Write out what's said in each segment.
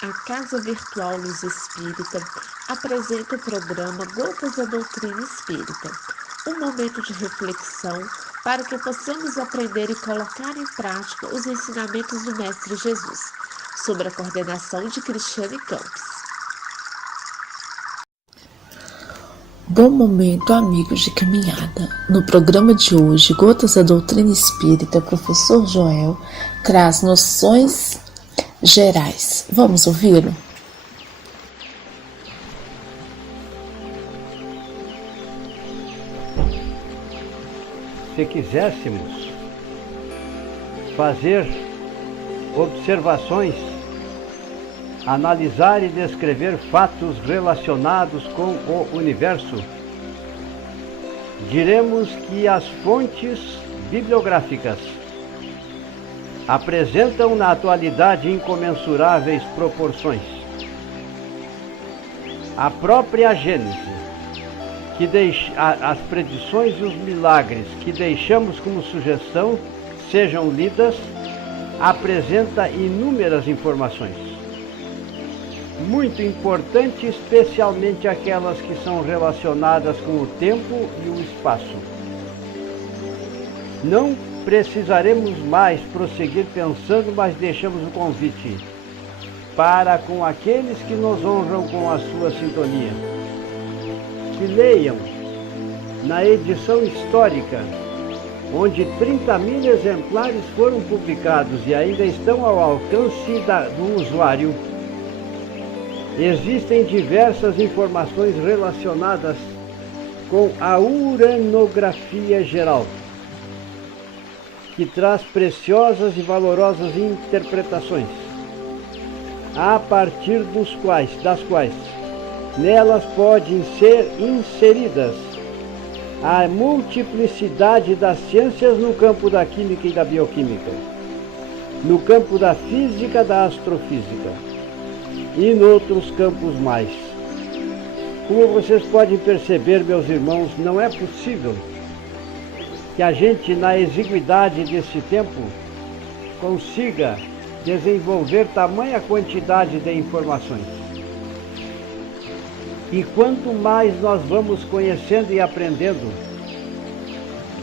A Casa Virtual Luz Espírita apresenta o programa Gotas da Doutrina Espírita, um momento de reflexão para que possamos aprender e colocar em prática os ensinamentos do Mestre Jesus, sob a coordenação de Cristiane Campos. Bom momento, amigos de caminhada. No programa de hoje, Gotas da Doutrina Espírita, o professor Joel traz noções gerais. Vamos ouvi-lo? Se quiséssemos fazer observações, analisar e descrever fatos relacionados com o universo, diremos que as fontes bibliográficas apresentam na atualidade incomensuráveis proporções. A própria Gênese, as predições e os milagres que deixamos como sugestão sejam lidas, apresenta inúmeras informações. Muito importante, especialmente aquelas que são relacionadas com o tempo e o espaço. Não precisaremos mais prosseguir pensando, mas deixamos o convite para com aqueles que nos honram com a sua sintonia, que leiam na edição histórica, onde 30.000 exemplares foram publicados e ainda estão ao alcance do usuário. Existem diversas informações relacionadas com a uranografia geral, que traz preciosas e valorosas interpretações, a partir das quais nelas podem ser inseridas a multiplicidade das ciências no campo da química e da bioquímica, no campo da física, da astrofísica e noutros campos mais. Como vocês podem perceber, meus irmãos, não é possível que a gente, na exiguidade desse tempo, consiga desenvolver tamanha quantidade de informações. E quanto mais nós vamos conhecendo e aprendendo,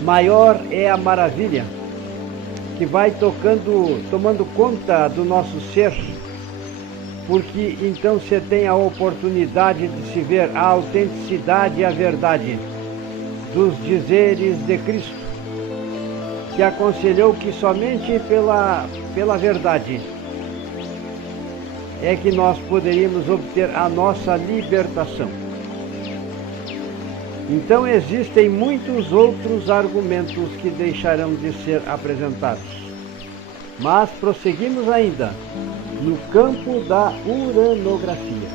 maior é a maravilha que vai tomando conta do nosso ser, porque então você tem a oportunidade de se ver a autenticidade e a verdade dos dizeres de Cristo, que aconselhou que somente pela verdade é que nós poderíamos obter a nossa libertação. Então existem muitos outros argumentos que deixarão de ser apresentados. Mas prosseguimos ainda no campo da uranografia,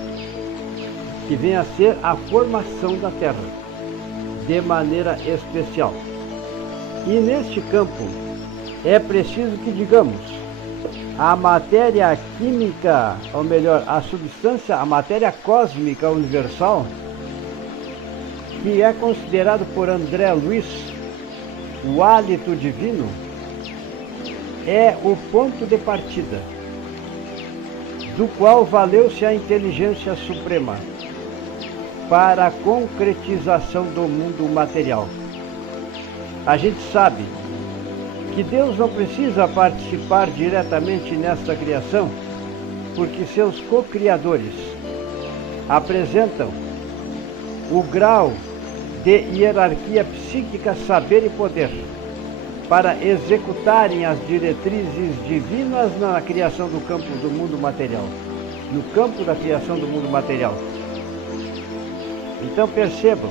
que vem a ser a formação da Terra, de maneira especial. E neste campo é preciso que digamos, a matéria química, ou melhor, a substância, a matéria cósmica universal, que é considerado por André Luiz o hálito divino, é o ponto de partida, do qual valeu-se a inteligência suprema para a concretização do mundo material. A gente sabe que Deus não precisa participar diretamente nesta criação, porque seus co-criadores apresentam o grau de hierarquia psíquica, saber e poder para executarem as diretrizes divinas na criação do campo do mundo material, no campo da criação do mundo material. Então percebam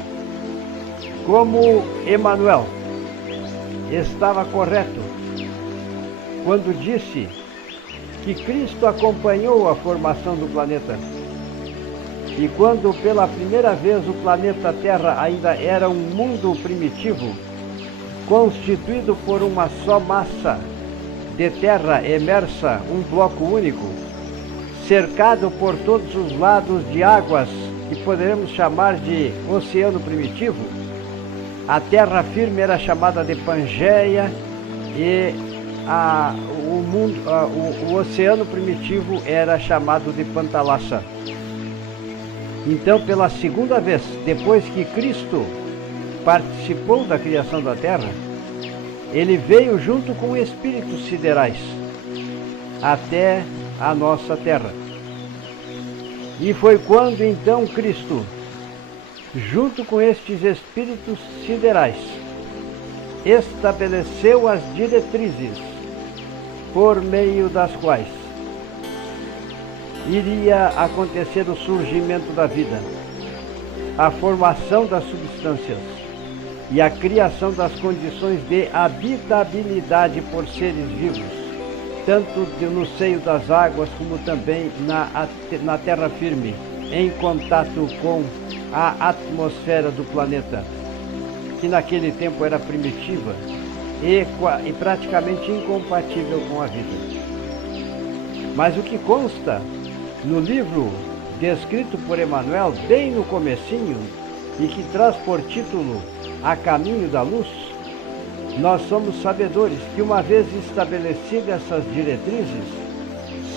como Emmanuel estava correto quando disse que Cristo acompanhou a formação do planeta. E quando pela primeira vez o planeta Terra ainda era um mundo primitivo, constituído por uma só massa de terra emersa, um bloco único, cercado por todos os lados de águas que poderemos chamar de oceano primitivo, a terra firme era chamada de Pangeia e o oceano primitivo era chamado de Pantalassa. Então, pela segunda vez, depois que Cristo participou da criação da Terra, ele veio junto com espíritos siderais até a nossa Terra. E foi quando então Cristo, junto com estes espíritos siderais, estabeleceu as diretrizes por meio das quais iria acontecer o surgimento da vida, a formação das substâncias e a criação das condições de habitabilidade por seres vivos, tanto no seio das águas como também na terra firme, em contato com a atmosfera do planeta, que naquele tempo era primitiva e praticamente incompatível com a vida. Mas o que consta no livro descrito por Emmanuel, bem no comecinho, e que traz por título A Caminho da Luz, nós somos sabedores que, uma vez estabelecidas essas diretrizes,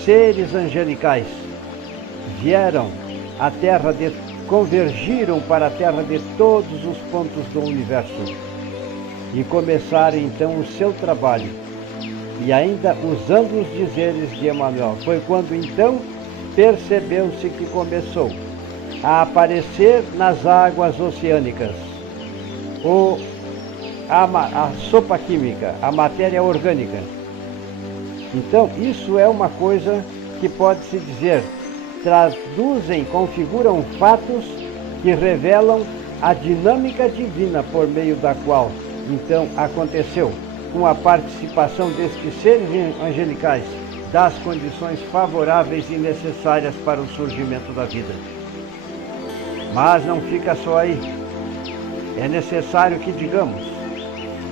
seres angelicais vieram à Terra, convergiram para a Terra de todos os pontos do universo e começaram então o seu trabalho. E ainda usando os dizeres de Emmanuel, foi quando então percebeu-se que começou a aparecer nas águas oceânicas a sopa química, a matéria orgânica. Então, isso é uma coisa que pode-se dizer, traduzem, configuram fatos que revelam a dinâmica divina por meio da qual, então, aconteceu, com a participação destes seres angelicais, das condições favoráveis e necessárias para o surgimento da vida. Mas não fica só aí. É necessário que digamos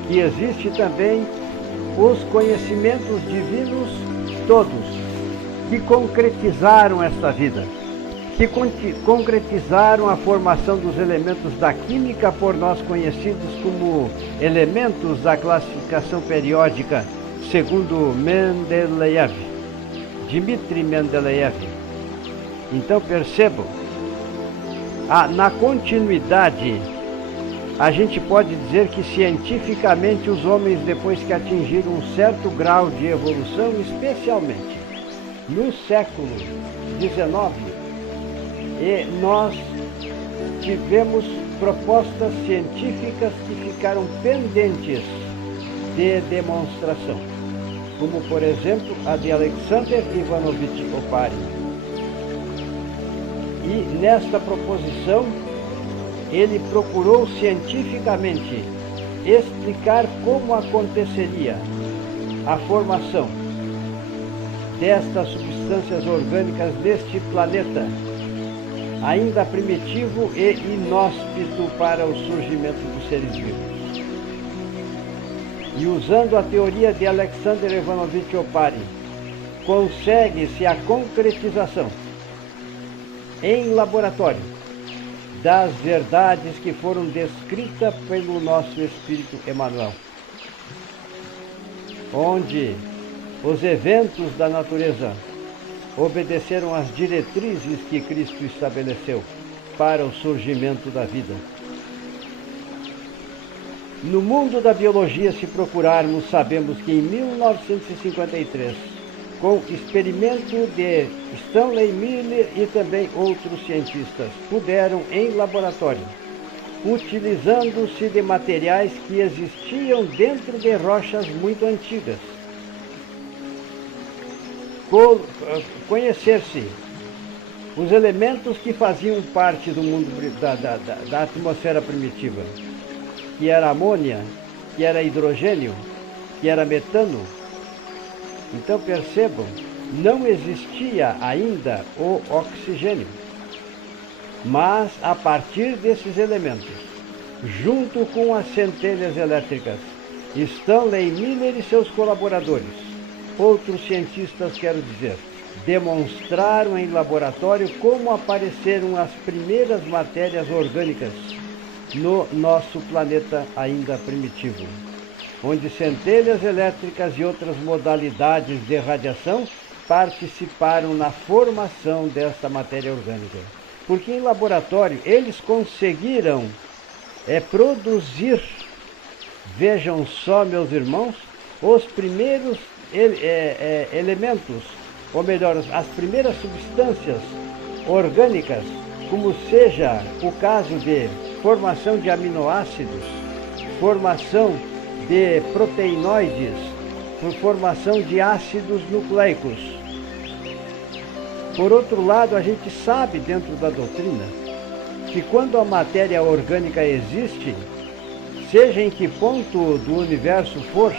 que existe também os conhecimentos divinos todos que concretizaram esta vida, que concretizaram a formação dos elementos da química por nós conhecidos como elementos da classificação periódica segundo Mendeleev, Dmitri Mendeleev. Então percebam, na continuidade, a gente pode dizer que cientificamente os homens, depois que atingiram um certo grau de evolução, especialmente no século XIX, nós tivemos propostas científicas que ficaram pendentes de demonstração, como por exemplo a de Alexander Ivanovich Oparin. E nesta proposição ele procurou cientificamente explicar como aconteceria a formação destas substâncias orgânicas neste planeta, ainda primitivo e inóspito para o surgimento dos seres vivos. E usando a teoria de Alexander Ivanovich Oparin, consegue-se a concretização em laboratório das verdades que foram descritas pelo nosso Espírito Emmanuel, onde os eventos da natureza obedeceram às diretrizes que Cristo estabeleceu para o surgimento da vida. No mundo da biologia, se procurarmos, sabemos que em 1953, com experimento de Stanley Miller e também outros cientistas, puderam, em laboratório, utilizando-se de materiais que existiam dentro de rochas muito antigas, conhecer-se os elementos que faziam parte do mundo da atmosfera primitiva, que era amônia, que era hidrogênio, que era metano. Então percebam, não existia ainda o oxigênio, mas a partir desses elementos, junto com as centelhas elétricas, Stanley Miller e seus colaboradores, outros cientistas, quero dizer, demonstraram em laboratório como apareceram as primeiras matérias orgânicas no nosso planeta ainda primitivo. onde centelhas elétricas e outras modalidades de radiação participaram na formação desta matéria orgânica. Porque em laboratório eles conseguiram produzir, vejam só, meus irmãos, os primeiros elementos, ou melhor, as primeiras substâncias orgânicas, como seja o caso de formação de aminoácidos, formação de proteinoides, formação de ácidos nucleicos. Por outro lado, a gente sabe dentro da doutrina que quando a matéria orgânica existe, seja em que ponto do universo for,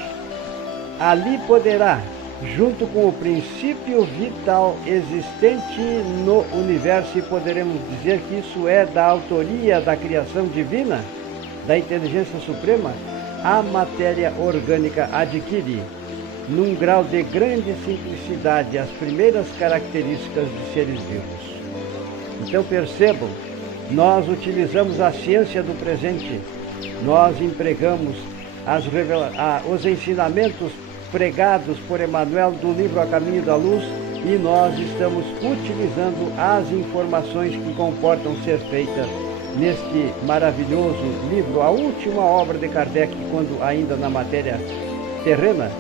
ali poderá, junto com o princípio vital existente no universo, e poderemos dizer que isso é da autoria da criação divina, da inteligência suprema, a matéria orgânica adquire, num grau de grande simplicidade, as primeiras características de seres vivos. Então percebam, nós utilizamos a ciência do presente, nós empregamos os ensinamentos pregados por Emmanuel do livro A Caminho da Luz, e nós estamos utilizando as informações que comportam ser feitas neste maravilhoso livro, a última obra de Kardec, quando ainda na matéria terrena,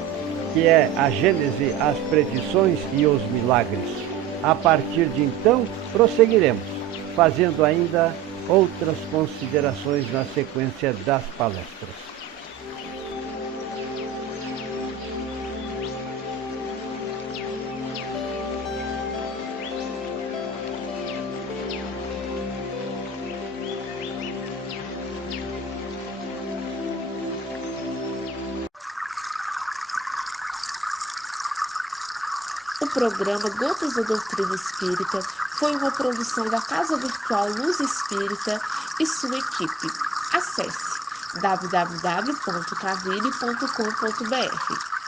que é a Gênese, as predições e os milagres. A partir de então, prosseguiremos, fazendo ainda outras considerações na sequência das palestras. O programa Gotas da Doutrina Espírita foi uma produção da Casa Virtual Luz Espírita e sua equipe. Acesse www.cavile.com.br.